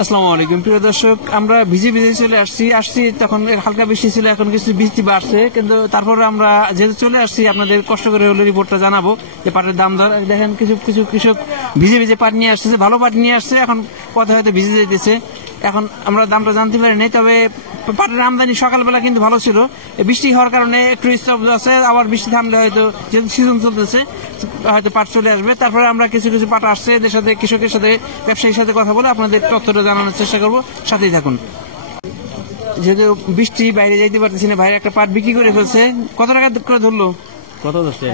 আসসালামু আলাইকুম প্রিয় দর্শক, আমরা ভিজে ভিজে চলে আসছি তখন হালকা বৃষ্টি ছিল, এখন কিছু বৃষ্টি বাড়ছে, কিন্তু তারপরে আমরা যেহেতু চলে আসছি আপনাদের কষ্ট করে হলো রিপোর্টটা জানাবো যে পাটের দাম দর। দেখেন কিছু কিছু কৃষক ভিজে ভিজে পাট নিয়ে আসছে, ভালো পাট নিয়ে আসছে, এখন পথে হয়তো ভিজে যেতেছে। এখন আমরা দামটা জানতে পারি নাই, তবে পাটের আমদানি সকালবেলা কিন্তু ভালো ছিল। বৃষ্টি হওয়ার কারণে একটু স্তব্ধ আছে, আবার বৃষ্টি থামলে হয়তো যেহেতু সিজন চলতেছে হয়তো পাট চলে আসবে। তারপরে আমরা কিছু কিছু পাট আসছে এদের সাথে, কৃষকের সাথে, ব্যবসায়ীর সাথে কথা বলে আপনাদের তথ্যটা জানানোর চেষ্টা করবো, সাথেই থাকুন। যেহেতু বৃষ্টি বাইরে যাইতে পারতেছি না, বাইরে একটা পাট বিক্রি করে ফেলছে। কত টাকা করে ধরলো? কত দশটা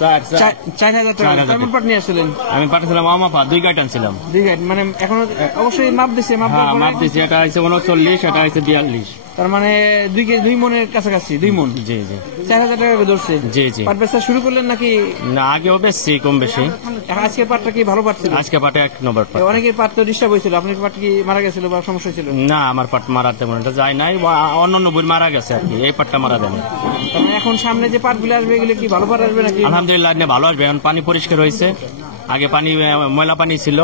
4,000 টাকা। কেমন পাট নিয়ে আসছিলেন? আমি পাঠাছিলাম আমা পা 2 গাইট আনছিলাম। 2 গাইড মানে এখনো অবশ্যই মাপ দিচ্ছে, মাপ দিচ্ছি। এটা হয়েছে 39, এটা হয়েছে 42। তার মানে 2 মনের কাছাকাছি, 2 মন। জি জি। 4,000 টাকা করে ধরছে। জি জি। পাট বেচা শুরু করলেন নাকি? না, আগেও বেশি কম বেশি। আজকে পাটটা কি ভালো পাট ছিল? আজকে পাটে 1 নম্বর পাট। অনেকের পাট তো ডিস্টার্ব হয়েছিল, আপনার পাট কি মারা গেছিল বা সমস্যা ছিল? না, আমার পাট মারা তেমন এটা যায় নাই, অন্যান্য বই মারা গেছে আর কি, এই পাটটা মারা দেয় না। এখন সামনে যে পাট গুলো আসবে এগুলো কি ভালো পাট আসবে নাকি? আলহামদুলিল্লাহ ভালো আসবে, এখন পানি পরিষ্কার হয়েছে। আগে পানি ময়লা পানি ছিল,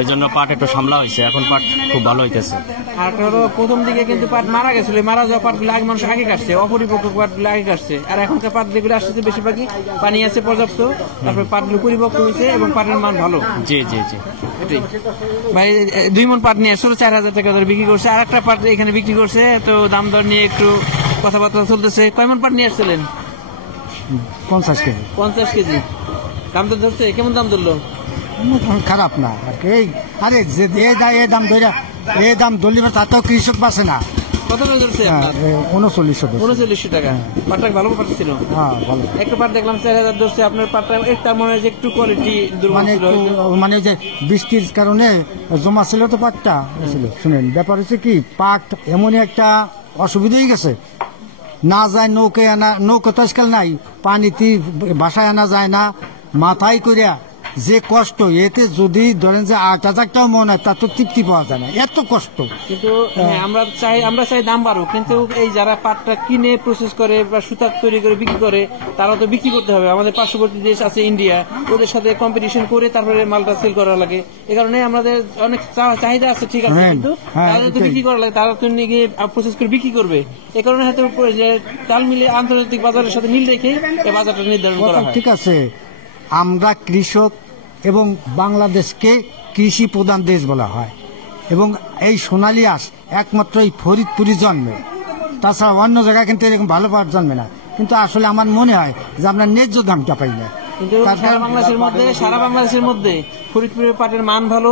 এই জন্য পাট একটু সামলা হয়েছে, এখন পাট খুব ভালো হইতেছে। আর প্রথম দিকে কিন্তু পাট মারা গেছিল, মারা যাওয়া পাট গুলো আগে মানুষ আগে কাটছে, অপরিপক্ক পাট গুলো আগে কাটছে। আর এখনকার পাট যেগুলো আসছে বেশিরভাগই পানি আছে পর্যাপ্ত, তারপরে পাট গুলো পরিপক্ক হয়েছে এবং পাটের মান ভালো। জি জি জি। এটাই ভাই, 2 মন পাট নিয়ে আসছিল, 4,000 টাকা ধরে বিক্রি করছে। আর একটা পাট এখানে বিক্রি করছে, তো দাম দর নিয়ে একটু কথাবার্তা চলতেছে। কয় মন পাট নিয়ে আসছিলেন? 50 কেজি। 50 কেজি। দাম তো ধরছে, কেমন দাম ধরলো? খারাপ না আর কি। আরে যে এই দাম ধরলি তাতেও কৃষক বাঁচে না। কত করে ধরছে? 3900 টাকা। পাটটা ভালো পাট ছিল। হ্যাঁ ভালো। একটা পাট দেখলাম 4,000 ধরছে, আপনার পাটটা তার মনে হয় যে একটু কোয়ালিটি মানে যে বৃষ্টির কারণে জমা ছিল তো পাটটা ছিল। শুনেন, ব্যাপার হচ্ছে কি, পাট এমনই একটা অসুবিধাই গেছে, না যায় নৌকায় আনা, নৌকা তো আজকাল নাই, পানিতে বাসায় আনা যায় না, মাথায় করিয়া যে কষ্ট, এতে যদি ধরেন যে 8,000 টাকা মনে হয়, তার তো তৃপ্তি পাওয়া যায় না, এত কষ্ট। কিন্তু আমরা চাই দাম বাড়ুক, কিন্তু এই যারা পাটটা কিনে প্রসেস করে বা সুতা তৈরি করে বিক্রি করে, তারা তো বিক্রি করতে হবে। আমাদের পার্শ্ববর্তী দেশ আছে ইন্ডিয়া, ওদের সাথে কম্পিটিশন করে তারপরে মালটা সেল করা লাগে। এই কারণে আমাদের অনেক চাহিদা আছে, ঠিক আছে, কিন্তু তাদের তো বিক্রি করা লাগে, তারা তো নিয়ে প্রসেস করে বিক্রি করবে। এই কারণে হয়তো যে তাল মিলে আন্তর্জাতিক বাজারের সাথে মিল রেখে এই বাজারটা নির্ধারণ করা হয়। ঠিক আছে, আমরা কৃষক এবং বাংলাদেশকে কৃষি প্রধান দেশ বলা হয়, এবং এই সোনালী আঁশ একমাত্র এই ফরিদপুরে জন্মে, তাছাড়া অন্য জায়গায় কিন্তু এরকম ভালো পাট জন্মে না। কিন্তু আসলে আমার মনে হয় যে আমরা ন্যায্য দামটা পাই না। কিন্তু সারা বাংলাদেশের মধ্যে ফরিদপুরের পাটের মান ভালো,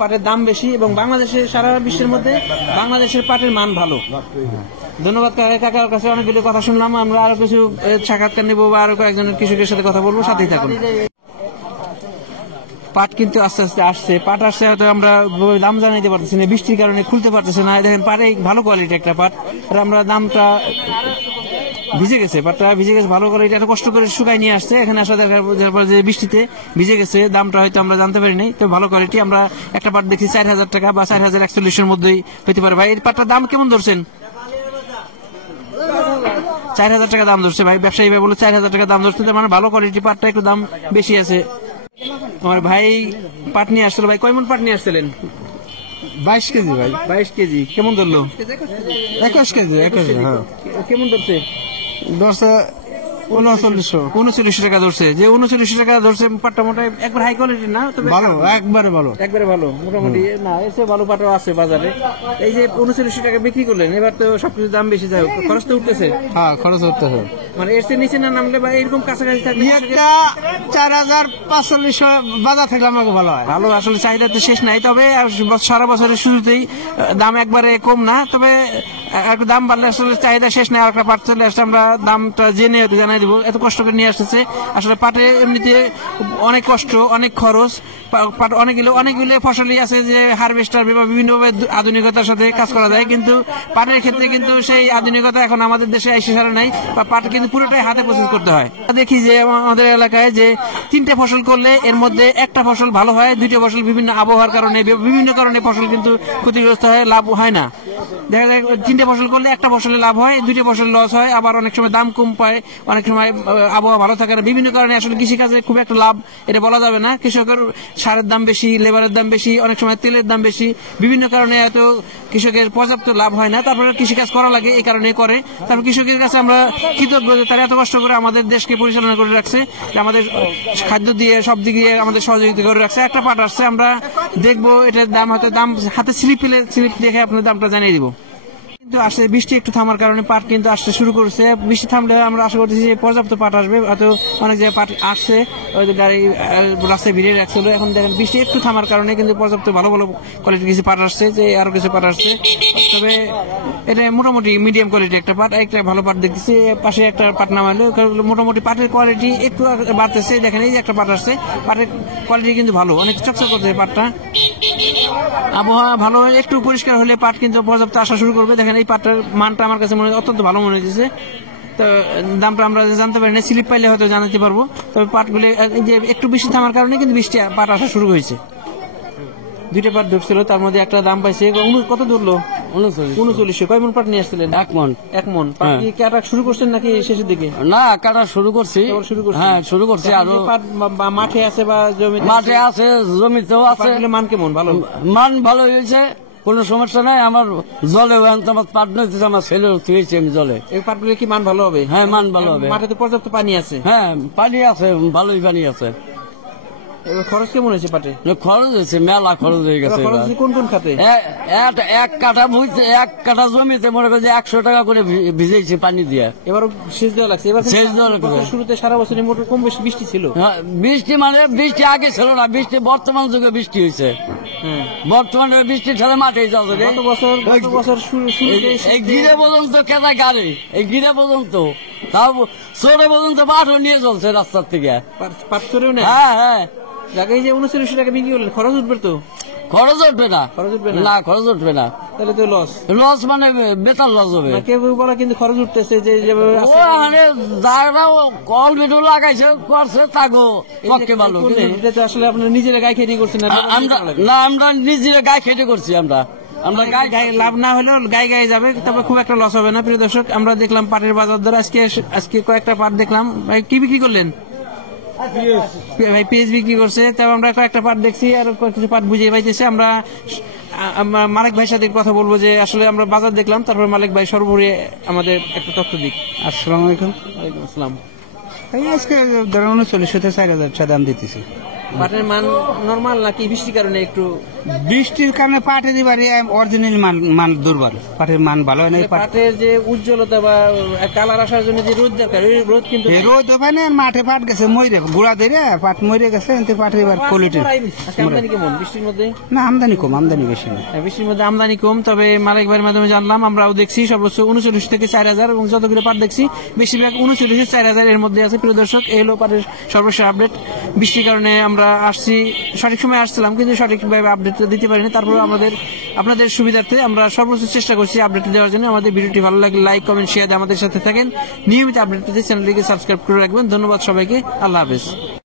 পাটের দাম বেশি, এবং বাংলাদেশের সারা বিশ্বের মধ্যে বাংলাদেশের পাটের মান ভালো। ধন্যবাদ কাকার কাছে, অনেকগুলো কথা শুনলাম। আমরা আরো কিছু সাক্ষাৎকার নেবো বা আরো কয়েকজনের কৃষকের সাথে কথা বলবো, সাথেই থাকুন। পাট কিন্তু আস্তে আস্তে আসছে, পাট আসছে, হয়তো আমরা দাম জানাইতে পারতেছি না, বৃষ্টির কারণে খুলতে পারতেছে না। দেখেন পাটে ভালো কোয়ালিটি একটা পাট, আমরা দামটা ভিজে গেছে, পাটটা ভিজে গেছে ভালো করে, এটা কষ্ট করে শুকাই নিয়ে আসছে, এখানে আসা দেখার পর যে বৃষ্টিতে ভিজে গেছে, দামটা হয়তো আমরা জানতে পারিনি। তো ভালো কোয়ালিটি, আমরা একটা পাট দেখি 4,000 টাকা বা 4,041 মধ্যেই হইতে পারে। ভাই এই পাটটার দাম কেমন ধরছেন? 4,000 টাকা দাম ধরছে ভাই, ব্যবসায়ী ভাই বলে 4,000 টাকা দাম ধরছে, মানে ভালো কোয়ালিটি পাটটা, একটু দাম বেশি আছে। আমার ভাই পাট নিয়ে আসছিল। ভাই কয় মন পাট নিয়ে আসছিলেন? 22 কেজি ভাই। 22 কেজি। কেমন ধরলো? 21 কেজি। কেমন ধরছে? 3900 টাকা ধরছে। যে 3900 টাকা ধরছে পাটটা মোটামুটি একবার হাই কোয়ালিটি না, তবে ভালো, একবারে ভালো মোটামুটি। না, এর চেয়ে ভালো পাটও আছে বাজারে। এই যে 3900 টাকা বিক্রি করলেন, এবার তো সবকিছু দাম বেশি যায়, খরচ তো উঠতেছে। হ্যাঁ, খরচ উঠতেছে। মানে এর চেয়ে নিচে না নামলে বা এরকম কাছাকাছি থাকলে 4,540 বাজার থাকলে আমাকে ভালো হয়। ভালো, আসলে চাহিদা তো শেষ নাই। তবে সারা বছরের শুরুতেই দাম একবারে কম না, তবে একটু দাম বাড়লে আসলে চাহিদা শেষ নাই। আর একটা পাট চলে আসছে, আমরা দামটা জেনে জানাই দিব। এত কষ্ট করে নিয়ে আসতেছে, আসলে পাটে এমনিতে অনেক কষ্ট, অনেক খরচ। পাট অনেকগুলো ফসলই আছে যে হারভেস্টার বা বিভিন্ন আধুনিকতার সাথে কাজ করা যায়, কিন্তু পাটের ক্ষেত্রে কিন্তু সেই আধুনিকতা এখন আমাদের দেশে এসে ছাড়া নাই। পাট কিন্তু পুরোটাই হাতে প্রসেস করতে হয়। দেখি যে আমাদের এলাকায় যে 3টে ফসল করলে এর মধ্যে একটা ফসল ভালো হয়, 2টা ফসল বিভিন্ন আবহাওয়ার কারণে, বিভিন্ন কারণে ফসল কিন্তু ক্ষতিগ্রস্ত হয়, লাভ হয় না। দেখা যায় 3টে 3টে ফসল করলে একটা ফসলে লাভ হয়, 2টে ফসল লস হয়, আবার অনেক সময় দাম কম পায়, অনেক সময় আবহাওয়া ভালো থাকে না, বিভিন্ন কারণে আসলে কৃষিকাজে খুব একটা লাভ এটা বলা যাবে না। কৃষকের সারের দাম বেশি, লেবারের দাম বেশি, অনেক সময় তেলের দাম বেশি, বিভিন্ন কারণে এত কৃষকের পর্যাপ্ত লাভ হয় না। তারপরে কৃষিকাজ করা লাগে, এই কারণে করে। তারপর কৃষকের কাছে আমরা কৃতজ্ঞ যে তারা এত কষ্ট করে আমাদের দেশকে পরিচালনা করে রাখছে, যে আমাদের খাদ্য দিয়ে সব দিক দিয়ে আমাদের সহযোগিতা করে রাখছে। একটা পাট আসছে, আমরা দেখবো এটার দাম, হয়তো দাম হাতে স্লিপ পেলে স্লিপ দেখে আপনার দামটা জানিয়ে দিব। কিন্তু আসলে বৃষ্টি একটু থামার কারণে পাট কিন্তু আসতে শুরু করছে। বৃষ্টি থামলে আমরা আশা করতেছি যে পর্যাপ্ত পাট আসবে, হয়তো অনেক জায়গায় পাট আসছে, ওই যে গাড়ি রাস্তায় ভিড়ে রাখছিল। এখন দেখেন বৃষ্টি একটু থামার কারণে কিন্তু পর্যাপ্ত ভালো ভালো কোয়ালিটির কিছু পাট আসছে, যে আরো কিছু পাট আসছে। তবে এটা মোটামুটি মিডিয়াম কোয়ালিটি একটা পাট, একটা ভালো পাট দেখতেছি। পাশে একটা পাট নামাইলো, মোটামুটি পাটের কোয়ালিটি একটু বাড়তেছে। দেখেন এই যে একটা পাট আসছে, পাটের কোয়ালিটি কিন্তু ভালো, অনেক চকচক করতে পাটটা। আবহাওয়া ভালো হলে, একটু পরিষ্কার হলে পাট কিন্তু পর্যাপ্ত আসা শুরু করবে। দেখেন এই পাটের মানটা আমার কাছে মনে হয় অত্যন্ত ভালো মনে হয়েছে। তো দামটা আমরা জানতে পারি না, স্লিপ পাইলে হয়তো জানাতে পারবো। তবে পাটগুলি যে একটু বৃষ্টি থামার কারণে কিন্তু বৃষ্টি পাট আসা শুরু হয়েছে। 2টে পাট ঢুকছিল, তার মধ্যে একটা দাম পাইছে। কত ধরলো? 39। কয় মন পাট নিয়ে আসছিলেন? 1 মন। পাট কি কাটা শুরু করছেন নাকি শেষের দিকে? না, কাটা শুরু করছি। হ্যাঁ, শুরু করছি। আর পাট মাঠে আছে বা জমিতে? মাঠে আছে, জমিতেও আছে। মান কেমন? ভালো মান ভালো হয়েছে, কোনো সমস্যা নাই। আমার জলে আমার পাট নইতেছে, আমার ছেলের থুয়েছি আমি জলে। এই পাটগুলো কি মান ভালো হবে? হ্যাঁ, মান ভালো হবে। মাঠে তো পর্যাপ্ত পানি আছে। হ্যাঁ, পানি আছে, ভালোই পানি আছে। এবার খরচ কেমন হয়েছে পাটে? খরচ হয়েছে, মেলা খরচ হয়ে গেছে। খরচ কোন কোন খাতে? এক কাঠা বুঝতে, এক কাঠা জমিতে মনে করছে 100 টাকা করে ভিজেছি পানি দিয়ে। এবার সেচ দেওয়া লাগছে। এবার সেচ দেওয়া লাগবে। শুরুতে সারা বছরই মোট কম বেশি বৃষ্টি ছিল। বৃষ্টি মানে বৃষ্টি আগে ছিল না, বৃষ্টি বর্তমান যুগে বৃষ্টি হয়েছে। বর্তমানে বৃষ্টি ছাড়া মাঠে যাচ্ছে। গত বছর এই গিরে পর্যন্ত কেনা গাড়ি, এই গিরে পর্যন্ত, তাও চোরে পর্যন্ত পাঠও নিয়ে চলছে রাস্তার থেকে। পাট চোরেও নেই? হ্যাঁ হ্যাঁ। যাকে এই যে 39 টাকা বিক্রি করলেন, খরচ উঠবে তো? খরচ উঠবে না। না, খরচ উঠবে না। তাহলে তো লস। লস মানে বেতন লস হবে। কেউ বলা কিন্তু খরচ উঠতেছে, যে যারা অলরেডি লাগাইছে করছে তাগো পক্ষে ভালো। এটা তো আসলে আপনার নিজেরা গায়ে খেতে করছেন না? আমরা নিজেরা গায়ে খেটে করছি। আমরা গায়ে লাভ না হলেও গায়ে যাবে, তবে খুব একটা লস হবে না। প্রিয় দর্শক, আমরা দেখলাম পাটের বাজার দর। আজকে কয়েকটা পাট দেখলাম। ভাই কি বিক্রি করলেন? ভাই পেঁয়াজ বিক্রি করছে। তবে আমরা কয়েকটা পাট দেখছি, আর কিছু পাট বুঝিয়ে পাইতেছে। আমরা মালিক ভাইয়ের সাথে কথা বলবো, যে আসলে আমরা বাজার দেখলাম, তারপর মালিক ভাই সর্বোপরি আমাদের একটা তথ্য দিক। আসসালামু আলাইকুম। ওয়ালাইকুম আসসালাম। আজকে ধরেন 39 থেকে 4000 দাম দিতেছি। পাটের মান নরমাল নাকি বৃষ্টির কারণে একটু? বৃষ্টির কারণে পাটের এবারে অরিজিনাল মান দুর্বল, পাটের মান ভালো হয় না। পাটের যে উজ্জ্বলতা বা কালার আসার জন্য যে রোদ দরকার, এই রোদ কিন্তু রোদ হয় না। মাঠে পাট গেছে মরে, গুড়া দিয়ে পাট মরে গেছে। পাটের এবার কোয়ালিটি। আমদানি কেমন বৃষ্টির মধ্যে? না, আমদানি কম, আমদানি বেশি না। বৃষ্টির মধ্যে আমদানি কম। তবে মালিক ভাইয়ের মাধ্যমে জানলাম, আমরাও দেখছি সর্বোচ্চ 39 থেকে 4000, এবং যতগুলো পাট দেখছি বেশিরভাগ 39 4000 এর মধ্যে আছে। প্রিয় দর্শক, এই হলো পাটের সর্বশেষ আপডেট। বৃষ্টির কারণে আমরা আসছি, সঠিক সময় আসছিলাম, কিন্তু সঠিকভাবে আপডেট দিতে পারিনি। তারপরে আপনাদের সুবিধার্থে আমরা সর্বোচ্চ চেষ্টা করছি আপডেট দেওয়ার জন্য। আমাদের ভিডিওটি ভালো লাগলে লাইক, কমেন্ট, শেয়ার দিয়ে আমাদের সাথে থাকেন। নিয়মিত আপডেট পেতে চ্যানেলটিকে সাবস্ক্রাইব করে রাখবেন। ধন্যবাদ সবাইকে। আল্লাহ হাফেজ।